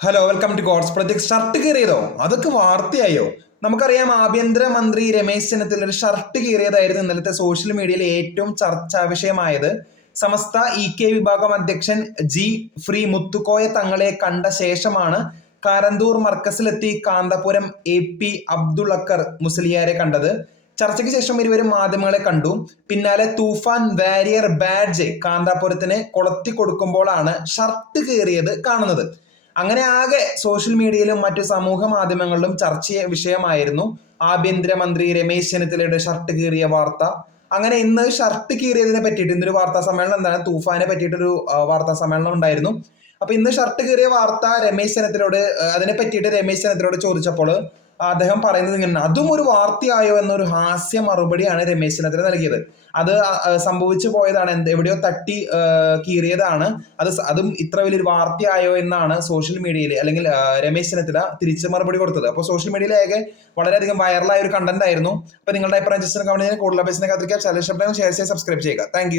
Hello, welcome to God's project. Shirt കീറിയതോ? അതൊക്കെ വാർത്തയായോ? നമുക്കറിയാം, ആഭ്യന്തരമന്ത്രി രമേശ് ചെന്നിത്തല ഒരു ഷർട്ട് കീറിയതായിരുന്നു ഇന്നലത്തെ സോഷ്യൽ മീഡിയയിൽ ഏറ്റവും ചർച്ചാ വിഷയമായത്. സമസ്ത വിഭാഗം അധ്യക്ഷൻ ജി ഫ്രീ മുത്തുക്കോയ തങ്ങളെ കണ്ട ശേഷമാണ് കാരന്തൂർ മർക്കസിലെത്തി കാന്തപുരം അബ്ദുൾ അക്കർ മുസ്ലിയാരെ കണ്ടത്. ചർച്ചയ്ക്ക് ശേഷം ഇരുവരും മാധ്യമങ്ങളെ കണ്ടു. പിന്നാലെ തൂഫാൻ വാരിയർ ബാഡ്ജ് കാന്താപുരത്തിന് കൊളത്തി കൊടുക്കുമ്പോഴാണ് ഷർട്ട് കീറിയത് കാണുന്നത്. അങ്ങനെ ആകെ സോഷ്യൽ മീഡിയയിലും മറ്റു സമൂഹ മാധ്യമങ്ങളിലും ചർച്ച വിഷയമായിരുന്നു ആഭ്യന്തരമന്ത്രി രമേശ് ചെന്നിത്തലയുടെ ഷർട്ട് കീറിയ വാർത്ത. അങ്ങനെ ഇന്ന് ഷർട്ട് കീറിയതിനെ പറ്റിയിട്ട് ഇന്നൊരു വാർത്താ സമ്മേളനം, എന്താണ്, തൂഫാനെ പറ്റിയിട്ടൊരു വാർത്താ സമ്മേളനം ഉണ്ടായിരുന്നു. അപ്പൊ ഇന്ന് ഷർട്ട് കീറിയ വാർത്ത രമേശ് ചെന്നിത്തലയോട്, അതിനെ പറ്റിയിട്ട് രമേശ് ചെന്നിത്തലയോട് ചോദിച്ചപ്പോൾ അദ്ദേഹം പറയുന്നത് ഇങ്ങനെ: അതും ഒരു വാർത്തയായോ എന്നൊരു ഹാസ്യ മറുപടിയാണ് രമേശ് ചെന്നിത്തല നൽകിയത്. അത് സംഭവിച്ചു പോയതാണ്, എവിടെയോ തട്ടി കീറിയതാണ്, അതും ഇത്ര വലിയൊരു വാർത്തയായോ എന്നാണ് സോഷ്യൽ മീഡിയയിൽ, അല്ലെങ്കിൽ രമേശ് ചെന്നിത്തല തിരിച്ച് മറുപടി കൊടുത്തത്. അപ്പോൾ സോഷ്യൽ മീഡിയയിലാകെ വളരെയധികം വൈറലായ ഒരു കണ്ടന്റ് ആയിരുന്നു. അപ്പോൾ നിങ്ങളുടെ അഭിപ്രായം ജസ്റ്റ് കമന്റ് ചെയ്യുക. കൂടുതൽ അഭ്യസനം കാത്തിരിക്കുക. ചാനൽ ഇഷ്ടപ്പെട്ടാൽ ഷെയർ ചെയ്യുക, സബ്സ്ക്രൈബ് ചെയ്യുക. Thank you.